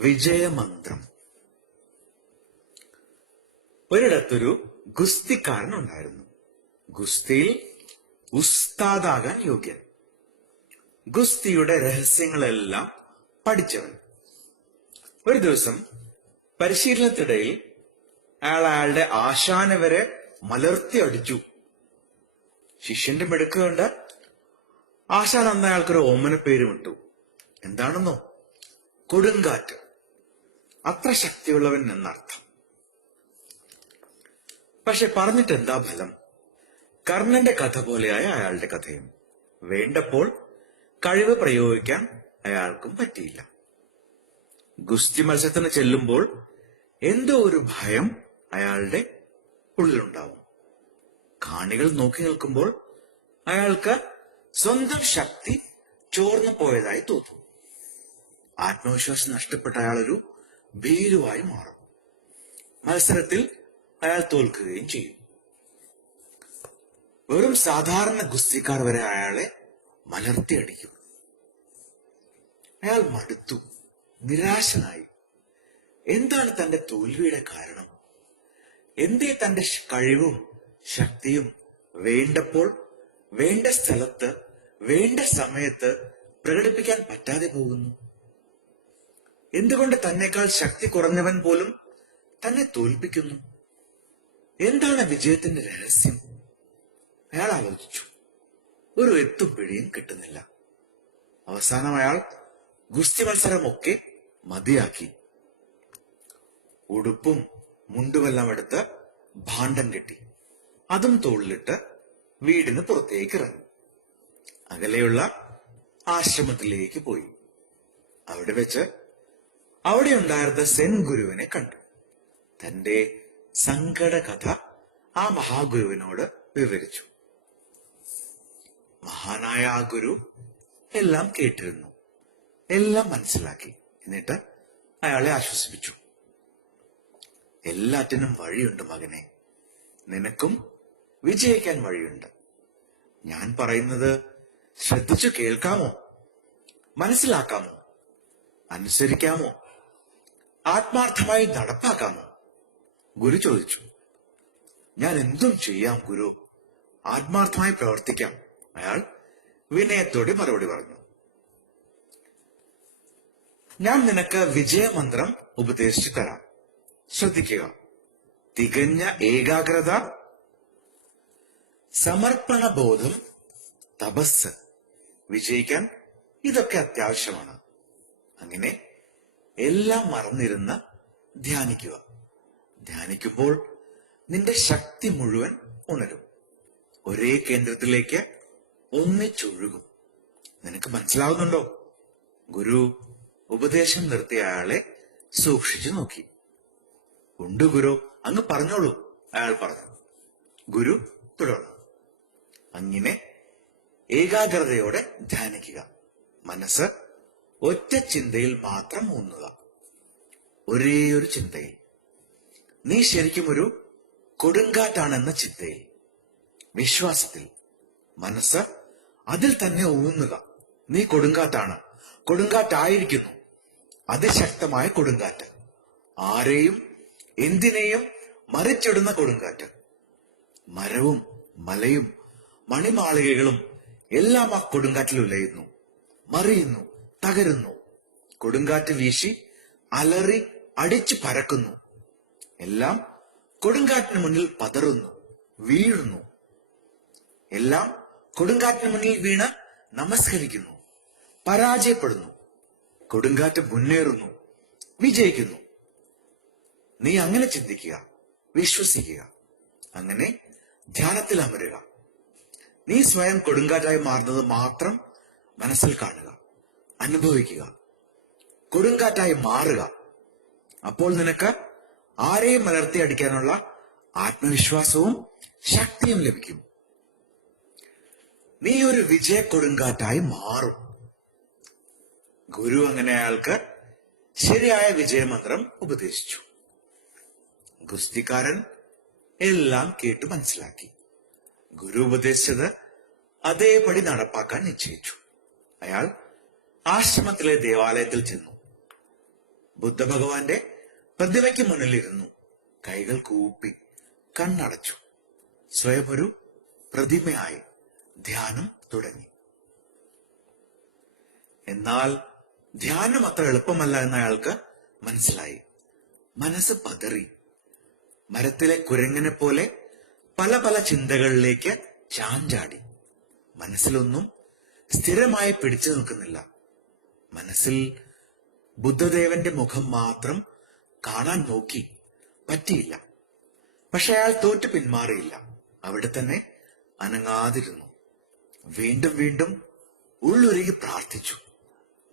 വിജയമന്ത്രം. ഒരിടത്തൊരു ഗുസ്തിക്കാരൻ ഉണ്ടായിരുന്നു ഗുസ്തിയിൽ ഉസ്താദാകാൻ യോഗ്യൻ. ഗുസ്തിയുടെ രഹസ്യങ്ങളെല്ലാം പഠിച്ചവൻ. ഒരു ദിവസം പരിശീലനത്തിനിടയിൽ അയാൾ അയാളുടെ ആശാനെ വരെ മലർത്തി അടിച്ചു. ശിഷ്യന്റെ മിടുക്ക് കണ്ട് ആശാൻ അന്ന് അയാൾക്കൊരു ഓമന പേരും ഇട്ടു എന്താണെന്നോ? കൊടുങ്കാറ്റ്. അത്ര ശക്തിയുള്ളവൻ എന്നർത്ഥം. പക്ഷെ പറഞ്ഞിട്ട് എന്താ ഫലം? കർണന്റെ കഥ പോലെയായ അയാളുടെ കഥയും. വേണ്ടപ്പോൾ കഴിവ് പ്രയോഗിക്കാൻ അയാൾക്കും പറ്റിയില്ല. ഗുസ്തി മത്സരത്തിന് ചെല്ലുമ്പോൾ എന്തോ ഒരു ഭയം അയാളുടെ ഉള്ളിലുണ്ടാവും. കാണികൾ നോക്കി നിൽക്കുമ്പോൾ അയാൾക്ക് സ്വന്തം ശക്തി ചോർന്നു പോയതായി തോന്നും. ആത്മവിശ്വാസം നഷ്ടപ്പെട്ട അയാളൊരു ഭീരുവായി മാറും. മത്സരത്തിൽ അയാൾ തോൽക്കുകയും ചെയ്യും. വെറും സാധാരണ ഗുസ്തിക്കാർ വരെ അയാളെ മലർത്തിയടിക്കും അയാൾ മടുത്തു നിരാശനായി. എന്താണ് തന്റെ തോൽവിയുടെ കാരണം? എന്തേ തന്റെ കഴിവും ശക്തിയും വേണ്ടപ്പോൾ വേണ്ട സ്ഥലത്ത് വേണ്ട സമയത്ത് പ്രകടിപ്പിക്കാൻ പറ്റാതെ പോകുന്നു? എന്തുകൊണ്ട് തന്നെക്കാൾ ശക്തി കുറഞ്ഞവൻ പോലും തന്നെ തോൽപ്പിക്കുന്നു? എന്താണ് വിജയത്തിന്റെ രഹസ്യം? അയാൾ ആലോചിച്ചു. ഒരു എത്തും പിടിയും കിട്ടുന്നില്ല. അവസാനം അയാൾ ഗുസ്തി മത്സരമൊക്കെ മതിയാക്കി. ഉടുപ്പും മുണ്ടുമെല്ലാം എടുത്ത് ഭാണ്ഡം കെട്ടി. അതും തോളിലിട്ട് വീടിന് പുറത്തേക്ക് ഇറങ്ങി. അകലെയുള്ള ആശ്രമത്തിലേക്ക് പോയി. അവിടെ വെച്ച് അവിടെ ഉണ്ടായിരുന്ന സെൻ ഗുരുവിനെ കണ്ടു. തന്റെ സങ്കട കഥ ആ മഹാഗുരുവിനോട് വിവരിച്ചു. മഹാനായ ആ ഗുരു എല്ലാം കേട്ടിരുന്നു. എല്ലാം മനസ്സിലാക്കി. എന്നിട്ട് അയാളെ ആശ്വസിപ്പിച്ചു. എല്ലാറ്റിനും വഴിയുണ്ട് മകനെ. നിനക്കും വിജയിക്കാൻ വഴിയുണ്ട്. ഞാൻ പറയുന്നത് ശ്രദ്ധിച്ചു കേൾക്കാമോ? മനസ്സിലാക്കാമോ? അനുസരിക്കാമോ? ആത്മാർത്ഥമായി നടപ്പാക്കാമോ? ഗുരു ചോദിച്ചു. ഞാൻ എന്തും ചെയ്യാം ഗുരു. ആത്മാർത്ഥമായി പ്രവർത്തിക്കാം. അയാൾ വിനയത്തോടെ മറുപടി പറഞ്ഞു. ഞാൻ നിനക്ക് വിജയമന്ത്രം ഉപദേശിച്ചു തരാം. ശ്രദ്ധിക്കുക. തികഞ്ഞ ഏകാഗ്രത സമർപ്പണ ബോധം തപസ്. വിജയിക്കാൻ ഇതൊക്കെ അത്യാവശ്യമാണ്. അങ്ങനെ എല്ലാം മറന്നിരുന്ന് ധ്യാനിക്കുക. ധ്യാനിക്കുമ്പോൾ നിന്റെ ശക്തി മുഴുവൻ ഉണരും. ഒരേ കേന്ദ്രത്തിലേക്ക് ഒന്നിച്ചൊഴുകും. നിനക്ക് മനസ്സിലാവുന്നുണ്ടോ? ഗുരു ഉപദേശം നിർത്തിയ അയാളെ സൂക്ഷിച്ചു നോക്കി. ഉണ്ട് ഗുരു അങ്ങ് പറഞ്ഞോളൂ അയാൾ പറഞ്ഞു. ഗുരു തുടർന്നു. അങ്ങനെ ഏകാഗ്രതയോടെ ധ്യാനിക്കുക. മനസ്സ് ഒറ്റ ചിന്തയിൽ മാത്രം ഊന്നുക. ഒരേ ഒരു ചിന്തയിൽ. നീ ശരിക്കും ഒരു കൊടുങ്കാറ്റാണെന്ന ചിന്തയിൽ. വിശ്വാസത്തിൽ. മനസ്സ് അതിൽ തന്നെ ഊന്നുക. നീ കൊടുങ്കാറ്റാണ്. കൊടുങ്കാറ്റായിരിക്കുന്നു. അതിശക്തമായ കൊടുങ്കാറ്റ്. ആരെയും എന്തിനേയും മറിച്ചിടുന്ന കൊടുങ്കാറ്റ്. മരവും മലയും മണിമാളികകളും എല്ലാം ആ കൊടുങ്കാറ്റിൽ ഉലയുന്നു. മറിയുന്നു. തകരുന്നു. കൊടുങ്കാറ്റ് വീശി അലറി അടിച്ചു പരക്കുന്നു. എല്ലാം കൊടുങ്കാറ്റിന് മുന്നിൽ പതറുന്നു വീഴുന്നു. എല്ലാം കൊടുങ്കാറ്റിന് മുന്നിൽ വീണ് നമസ്കരിക്കുന്നു പരാജയപ്പെടുന്നു. കൊടുങ്കാറ്റ് മുന്നേറുന്നു വിജയിക്കുന്നു. നീ അങ്ങനെ ചിന്തിക്കുക വിശ്വസിക്കുക. അങ്ങനെ ധ്യാനത്തിൽ അമരുക നീ സ്വയം കൊടുങ്കാറ്റായി മാറുന്നത് മാത്രം മനസ്സിൽ കാണുക. അനുഭവിക്കുക. കൊടുങ്കാറ്റായി മാറുക. അപ്പോൾ നിനക്ക് ആരെയും അടിക്കാനുള്ള ആത്മവിശ്വാസവും ശക്തിയും ലഭിക്കും. നീ ഒരു വിജയ കൊടുങ്കാറ്റായി മാറും. ഗുരു അങ്ങനെ അയാൾക്ക് ശരിയായ വിജയമന്ത്രം ഉപദേശിച്ചു. ഗുസ്തിക്കാരൻ എല്ലാം കേട്ടു മനസ്സിലാക്കി. ഗുരു ഉപദേശിച്ചത് അതേപടി നടപ്പാക്കാൻ നിശ്ചയിച്ചു. അയാൾ ആശ്രമത്തിലെ ദേവാലയത്തിൽ ചെന്നു. ബുദ്ധഭഗവാന്റെ പ്രതിമയ്ക്ക് മുന്നിലിരുന്നു. കൈകൾ കൂപ്പി കണ്ണടച്ചു. സ്വയം ഒരു പ്രതിമയായി ധ്യാനം തുടങ്ങി. എന്നാൽ ധ്യാനം അത്ര എളുപ്പമല്ല എന്ന് അയാൾക്ക് മനസ്സിലായി. മനസ്സ് പതറി. മരത്തിലെ കുരങ്ങനെ പോലെ പല പല ചിന്തകളിലേക്ക് ചാഞ്ചാടി. മനസ്സിലൊന്നും സ്ഥിരമായി പിടിച്ചു നിൽക്കുന്നില്ല. മനസ്സിൽ ബുദ്ധദേവന്റെ മുഖം മാത്രം കാണാൻ നോക്കി പറ്റിയില്ല. പക്ഷെ അയാൾ തോറ്റു പിന്മാറിയില്ല. അവിടെ തന്നെ അനങ്ങാതിരുന്നു. വീണ്ടും വീണ്ടും ഉള്ളൊരുകി പ്രാർത്ഥിച്ചു.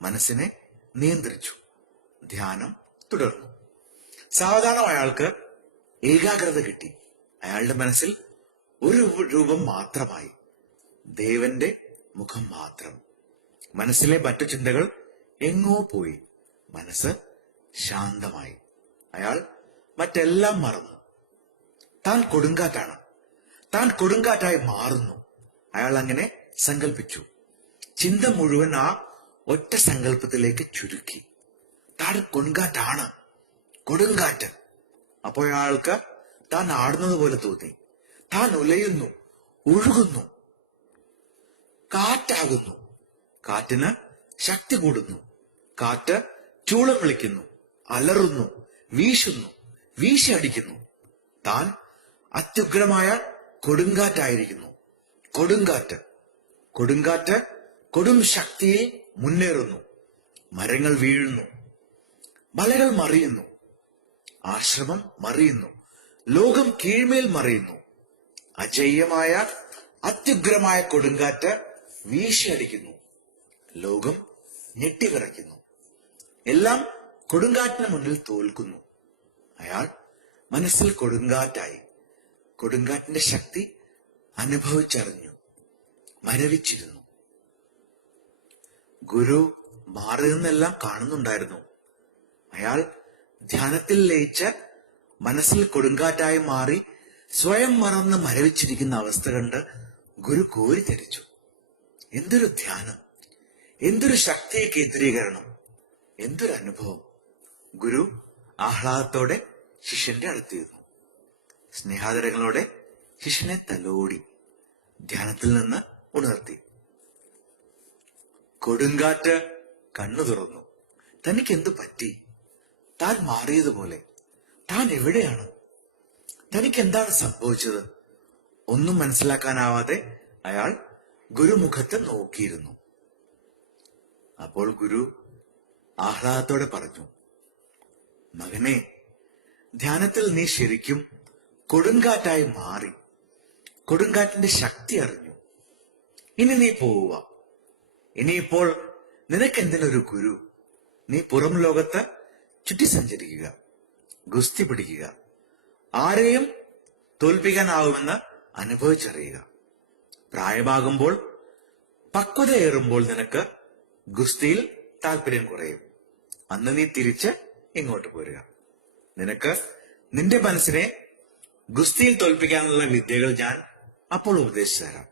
മനസ്സിനെ നിയന്ത്രിച്ചു. ധ്യാനം തുടർന്നു. സാവധാനം അയാൾക്ക് ഏകാഗ്രത കിട്ടി. അയാളുടെ മനസ്സിൽ ഒരു രൂപം മാത്രമായി. ദേവന്റെ മുഖം മാത്രം. മനസ്സിലെ മറ്റു ചിന്തകൾ എങ്ങോ പോയി. മനസ്സ് ശാന്തമായി. അയാൾ മറ്റെല്ലാം മറന്നു. താൻ കൊടുങ്കാറ്റാണ്. താൻ കൊടുങ്കാറ്റായി മാറുന്നു. അയാൾ അങ്ങനെ സങ്കല്പിച്ചു ചിന്ത മുഴുവൻ ആ ഒറ്റ സങ്കല്പത്തിലേക്ക് ചുരുക്കി. താൻ കൊടുങ്കാറ്റാണ്. കൊടുങ്കാറ്റ്. അപ്പോൾ അയാൾക്ക് താൻ ആടുന്നത് പോലെ തോന്നി. താൻ ഉലയുന്നു. ഒഴുകുന്നു കാറ്റാകുന്നു. കാറ്റിന് ശക്തി കൂടുന്നു. കാറ്റ് ചൂളം വിളിക്കുന്നു അലറുന്നു വീശുന്നു വീശിയടിക്കുന്നു. താൻ അത്യുഗ്രമായ കൊടുങ്കാറ്റായിരിക്കുന്നു. കൊടുങ്കാറ്റ് കൊടുങ്കാറ്റ് കൊടും ശക്തിയിൽ മുന്നേറുന്നു. മരങ്ങൾ വീഴുന്നു മലകൾ മറിയുന്നു ആശ്രമം മറിയുന്നു ലോകം കീഴ്മേൽ മറിയുന്നു. അജയ്യമായ അത്യുഗ്രമായ കൊടുങ്കാറ്റ് വീശിയടിക്കുന്നു. ലോകം ഞെട്ടിവിറയ്ക്കുന്നു. എല്ലാം കൊടുങ്കാറ്റിന് മുന്നിൽ തോൽക്കുന്നു. അയാൾ മനസ്സിൽ കൊടുങ്കാറ്റായി. കൊടുങ്കാറ്റിന്റെ ശക്തി അനുഭവിച്ചറിഞ്ഞു. മരവിച്ചിരുന്നു. ഗുരു മാറി നിന്നെല്ലാം കാണുന്നുണ്ടായിരുന്നു. അയാൾ ധ്യാനത്തിൽ ലയിച്ച് മനസ്സിൽ കൊടുങ്കാറ്റായി മാറി സ്വയം മറന്ന് മരവിച്ചിരിക്കുന്ന അവസ്ഥ കണ്ട് ഗുരു കോരിത്തരിച്ചു എന്തൊരു ധ്യാനം. എന്തൊരു ശക്തി കേന്ദ്രീകരണം എന്തൊരു അനുഭവം? ഗുരു ആഹ്ലാദത്തോടെ ശിഷ്യന്റെ അടുത്തിരുന്നു സ്നേഹാദരങ്ങളോടെ ശിഷ്യനെ തലോടി ധ്യാനത്തിൽ നിന്ന് ഉണർത്തി. കൊടുങ്കാറ്റ് കണ്ണു തുറന്നു. തനിക്ക് എന്തു പറ്റി? താൻ മാറിയതുപോലെ. താൻ എവിടെയാണ്? തനിക്ക് എന്താണ് സംഭവിച്ചത്? ഒന്നും മനസ്സിലാക്കാനാവാതെ അയാൾ ഗുരുമുഖത്ത് നോക്കിയിരുന്നു. അപ്പോൾ ഗുരു ആഹ്ലാദത്തോടെ പറഞ്ഞു മകനെ ധ്യാനത്തിൽ നീ ശരിക്കും കൊടുങ്കാറ്റായി മാറി. കൊടുങ്കാറ്റിന്റെ ശക്തി അറിഞ്ഞു. ഇനി നീ പോവുക. ഇനിയിപ്പോൾ നിനക്കെന്തിനൊരു ഗുരു? നീ പുറം ലോകത്ത് ചുറ്റി സഞ്ചരിക്കുക ഗുസ്തി പിടിക്കുക ആരെയും തോൽപ്പിക്കാനാവുമെന്ന് അനുഭവിച്ചറിയുക. പ്രായമാകുമ്പോൾ പക്വതയേറുമ്പോൾ നിനക്ക് ഗുസ്തിയിൽ താല്പര്യം കുറയും. അന്ന് നീ തിരിച്ച് ഇങ്ങോട്ട് പോരുക. നിനക്ക് നിന്റെ മനസ്സിനെ ഗുസ്തിയിൽ തോൽപ്പിക്കാനുള്ള വിദ്യകൾ ഞാൻ അപ്പോൾ ഉപദേശിച്ചു തരാം.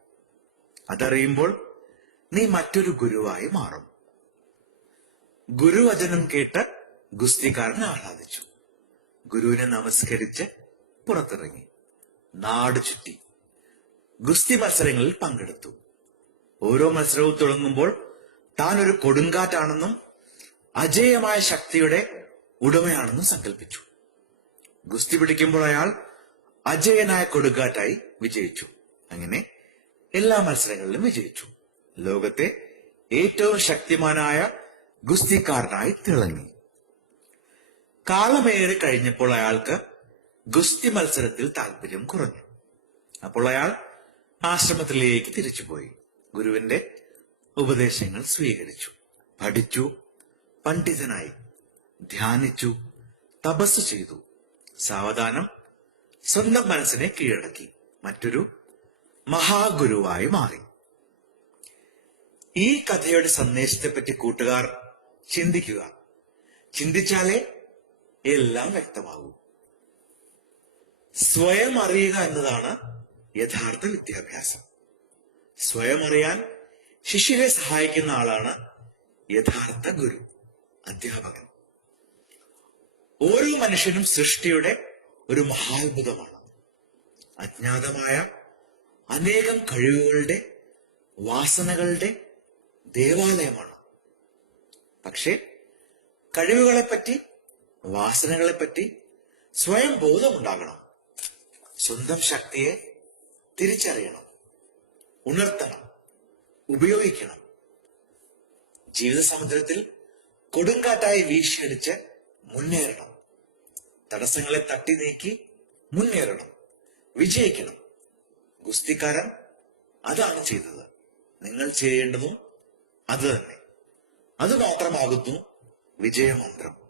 അതറിയുമ്പോൾ നീ മറ്റൊരു ഗുരുവായി മാറും. ഗുരുവചനം കേട്ട് ഗുസ്തിക്കാരൻ ആഹ്ലാദിച്ചു. ഗുരുവിനെ നമസ്കരിച്ച് പുറത്തിറങ്ങി. നാട് ചുറ്റി. ഗുസ്തി മത്സരങ്ങളിൽ പങ്കെടുത്തു. ഓരോ മത്സരവും തുടങ്ങുമ്പോൾ താൻ ഒരു കൊടുങ്കാറ്റാണെന്നും അജേയമായ ശക്തിയുടെ ഉടമയാണെന്ന് സങ്കല്പിച്ചു ഗുസ്തി പിടിക്കുമ്പോൾ അയാൾ അജയനായ കൊടുങ്കാറ്റായി വിജയിച്ചു. അങ്ങനെ എല്ലാ മത്സരങ്ങളിലും വിജയിച്ചു. ലോകത്തെ ഏറ്റവും ശക്തിമാനായ ഗുസ്തിക്കാരനായി തിളങ്ങി. കാലമേറെ കഴിഞ്ഞപ്പോൾ അയാൾക്ക് ഗുസ്തി മത്സരത്തിൽ താല്പര്യം കുറഞ്ഞു. അപ്പോൾ അയാൾ ആശ്രമത്തിലേക്ക് തിരിച്ചുപോയി. ഗുരുവിന്റെ ഉപദേശങ്ങൾ സ്വീകരിച്ചു. പഠിച്ചു. പണ്ഡിതനായി ധ്യാനിച്ചു തപസ് ചെയ്തു. സാവധാനം സ്വന്തം മനസ്സിനെ കീഴടക്കി. മറ്റൊരു മഹാഗുരുവായി മാറി. ഈ കഥയുടെ സന്ദേശത്തെപ്പറ്റി കൂട്ടുകാർ ചിന്തിക്കുക. ചിന്തിച്ചാലേ എല്ലാം വ്യക്തമാകൂ. സ്വയം അറിയുക എന്നതാണ് യഥാർത്ഥ വിദ്യാഭ്യാസം. സ്വയം അറിയാൻ ശിഷ്യനെ സഹായിക്കുന്ന ആളാണ് യഥാർത്ഥ ഗുരു. അധ്യാപകൻ. ഓരോ മനുഷ്യനും സൃഷ്ടിയുടെ ഒരു മഹാത്ഭുതമാണ്. അജ്ഞാതമായ അനേകം കഴിവുകളുടെ വാസനകളുടെ ദേവാലയമാണ്. പക്ഷേ കഴിവുകളെപ്പറ്റി വാസനകളെപ്പറ്റി സ്വയം ബോധമുണ്ടാകണം. സ്വന്തം ശക്തിയെ തിരിച്ചറിയണം. ഉണർത്തണം. ഉപയോഗിക്കണം. ജീവിത സമുദ്രത്തിൽ കൊടുങ്കാറ്റായി വീശിയടിച്ച് മുന്നേറണം. തടസ്സങ്ങളെ തട്ടി നീക്കി മുന്നേറണം. വിജയിക്കണം. ഗുസ്തിക്കാരൻ അതാണ് ചെയ്തത്. നിങ്ങൾ ചെയ്യേണ്ടതും അത് തന്നെ. അത് മാത്രമാകുന്നു വിജയമന്ത്രം.